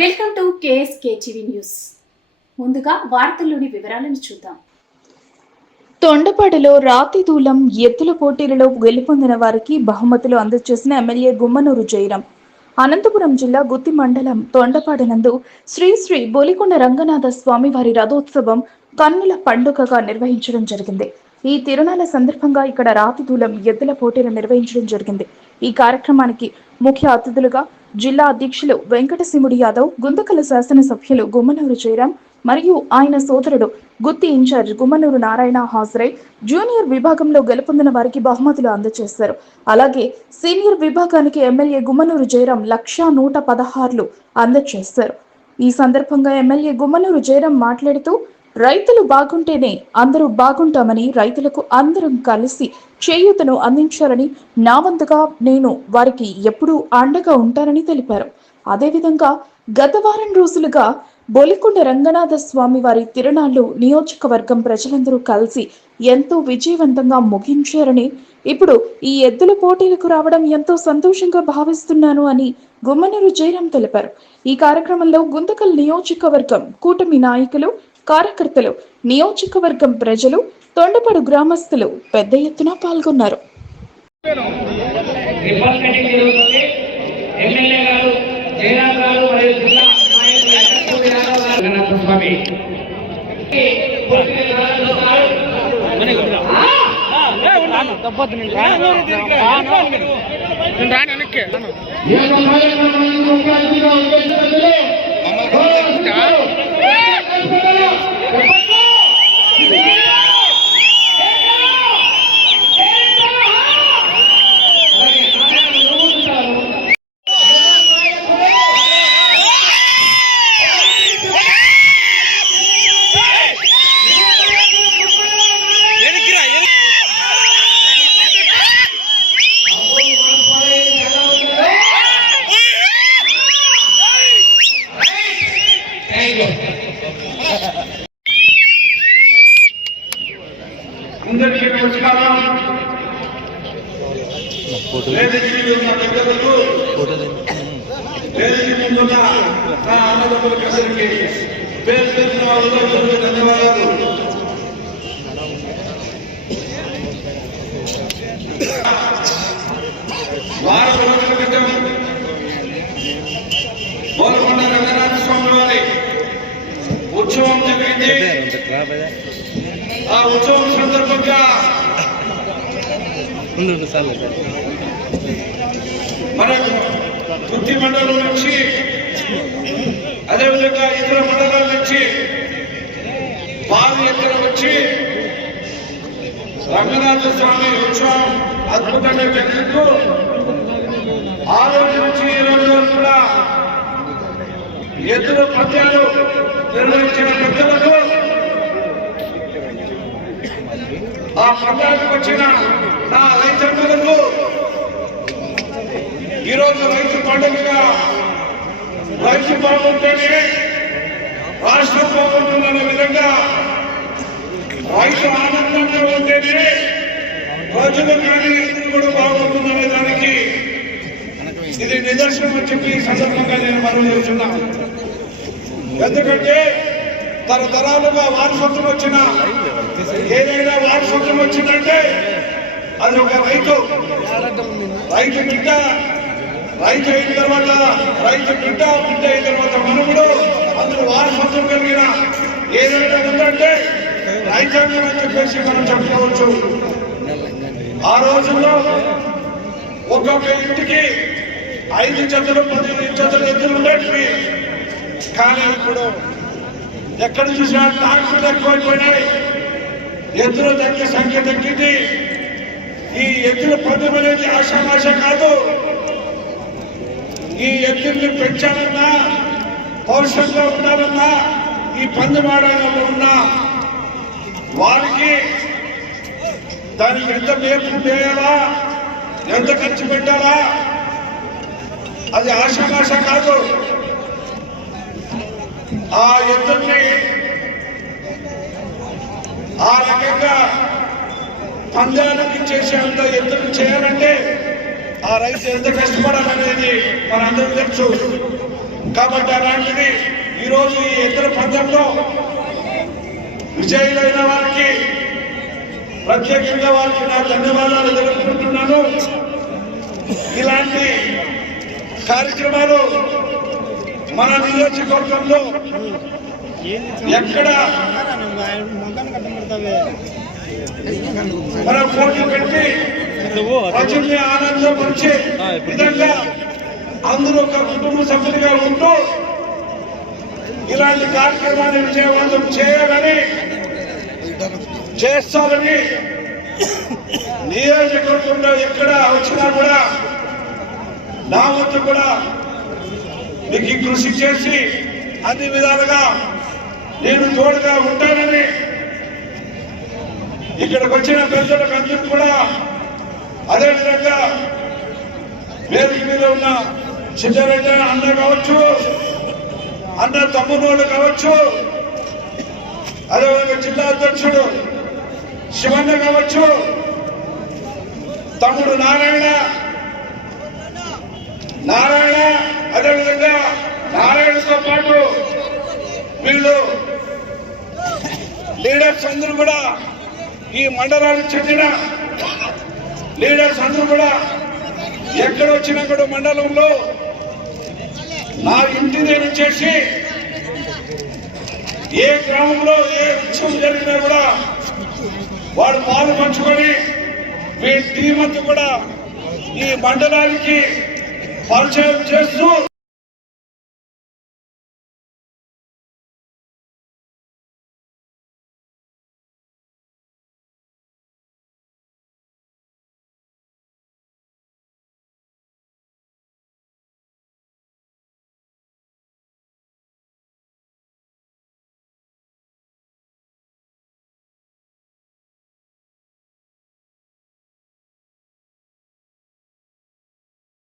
Welcome to KSK TV news. ముందుగా వార్తల్లోని వివరాలను చూద్దాం. తొండపాడులో రాతి దూలం ఎత్తుల పోటీలలో గెలుపొందిన వారికి బహుమతులు అందజేసిన ఎమ్మెల్యే గుమ్మనూరు జయరాం. అనంతపురం జిల్లా గుత్తి మండలం తొండపాడనందు శ్రీ శ్రీ బొలికొండ రంగనాథ స్వామి వారి రథోత్సవం కన్నుల పండుగగా నిర్వహించడం జరిగింది. ఈ తిరుణాల సందర్భంగా ఇక్కడ రాతి దూలం ఎద్దుల పోటీలు నిర్వహించడం జరిగింది. ఈ కార్యక్రమానికి ముఖ్య అతిథులుగా జిల్లా అధ్యక్షులు వెంకటశిముడి యాదవ్ గుంతకల శాసనసభ్యులు గుమ్మనూరు జయరాం మరియు ఆయన సోదరుడు గుత్తి ఇన్ఛార్జ్ గుమ్మనూరు నారాయణ హాజరై జూనియర్ విభాగంలో గెలుపొందిన వారికి బహుమతులు అందజేశారు. అలాగే సీనియర్ విభాగానికి ఎమ్మెల్యే గుమ్మనూరు జయరాం లక్షా నూట పదహారులు అందజేశారు. ఈ సందర్భంగా ఎమ్మెల్యే గుమ్మనూరు జయరాం మాట్లాడుతూ రైతులు బాగుంటేనే అందరూ బాగుంటామని రైతులకు అందరం కలిసి చేయూతను అందించాలని నా వంతుగా నేను వారికి ఎప్పుడూ అండగా ఉంటానని తెలిపారు. అదేవిధంగా గత వారం రోజులుగా బొలికొండ రంగనాథ స్వామి వారి తిరణాలు నియోజకవర్గం ప్రజలందరూ కలిసి ఎంతో విజయవంతంగా ముగించారని ఇప్పుడు ఈ ఎద్దుల పోటీలకు రావడం ఎంతో సంతోషంగా భావిస్తున్నాను అని గుమ్మనూరు జయరాం తెలిపారు. ఈ కార్యక్రమంలో గుంతకల్ నియోజకవర్గం కూటమి నాయకులు కార్యకర్తలు నియోజకవర్గం ప్రజలు తొండపడు గ్రామస్తులు పెద్ద ఎత్తున పాల్గొన్నారు. రిబ్బన్ పేరున హృదయపూర్వక ధన్యవాదాలు వారం రోజుల క్రితం ఆ ఉత్సవం సందర్భంగా మన వృత్తి మండలం నుంచి అదేవిధంగా ఇతర మండలాల నుంచి భారీ ఎత్తున వచ్చి రంగనాథ స్వామి ఉత్సవం అద్భుతంగా జరిగింది. ఆ రోజు నుంచి ఈ రోజు కూడా ఎద్దుల పద్యాలు నిర్వహించిన పెద్దలకు ఆ మండలానికి వచ్చిన నా రైతులకు ఈరోజు రైతు పండుగగా రైతు బాగుంటేనే రాష్ట్రం బాగుంటుందనే విధంగా రైతు ఆనందంగా ఉంటేనే ప్రజలు కానీ కూడా బాగుంటుందనే దానికి ఇది నిదర్శనం అని చెప్పి సందర్భంగా నేను మనం చేస్తున్నాను ఎందుకంటే తరతరాలుగా వారసత్వం వచ్చిన ఏదైనా వారసత్వం వచ్చిందంటే అది ఒక రైతు. రైతు బిడ్డ రైతు అయిన తర్వాత రైతు బిడ్డ బిడ్డ అయిన తర్వాత మనుగుడు అందులో వారసత్వం కలిగిన ఏదైనా ఉందంటే రైతాంగం అని చెప్పేసి మనం చెప్పుకోవచ్చు. ఆ రోజుల్లో ఒక్కొక్క ఇంటికి ఐదు జతలు పది జతలు ఎద్దులు ఉండేటివి. కానీ ఇప్పుడు ఎక్కడ చూసినా ట్రాక్టర్లు ఎక్కువైపోయినాయి. ఎద్దుల తగ్గే సంఖ్య తగ్గింది. ఈ ఎద్దుల పదం అనేది ఆశామాష కాదు. ఈ ఎద్దుల్ని పెంచాలన్నా పౌరుషంగా ఉండాలన్నా ఈ పందెం ఆడాలంలో ఉన్న వారికి దానికి ఎంత మేపు వేయాలా ఎంత ఖర్చు పెట్టాలా అది ఆశామాష కాదు. ఆ ఎద్దుల్ని ఆ రకంగా పందాలకి చేసేంత ఎత్తులు చేయాలంటే ఆ రైతు ఎంత కష్టపడాలనేది మనందరూ తెలుసు. కాబట్టి అలాంటిది ఈరోజు ఈ ఎద్దుల పందెంలో విజయులైన వారికి ప్రత్యేకంగా వారికి నా ధన్యవాదాలు తెలుపుకుంటున్నాను. ఇలాంటి కార్యక్రమాలు మన నియోజకవర్గంలో ఎక్కడ మన పోటీ పెట్టి ప్రజల్ని ఆనందపరిచే విధంగా అందరూ ఒక కుటుంబ సభ్యులుగా ఉంటూ ఇలాంటి కార్యక్రమాన్ని విజయవంతం చేయాలని చేస్తారని నియోజకవర్గంలో ఎక్కడ వచ్చినా కూడా నా వంతు కూడా మీకు కృషి చేసి అన్ని విధాలుగా నేను తోడుగా ఉంటానని ఇక్కడికి వచ్చిన ప్రజలకు అందరూ కూడా అదేవిధంగా వేదిక మీద ఉన్న చిన్నరెడ్డి అన్న కావచ్చు అన్న తమ్ముడు కావచ్చు అదేవిధంగా జిల్లా అధ్యక్షుడు శివన్న కావచ్చు తమ్ముడు నారాయణ నారాయణ అదేవిధంగా నారాయణతో పాటు వీళ్ళు లీడర్స్ అందరూ కూడా ఈ మండలానికి చెందిన లీడర్స్ అందరూ కూడా ఎక్కడ వచ్చినా కూడా మండలంలో నా ఇంటి దగ్గర చేసి ఏ గ్రామంలో ఏ ఉత్సవం జరిగినా కూడా వాడు పాలు పంచుకొని మీ టీం అంతా కూడా ఈ మండలానికి పరిచయం చేస్తూ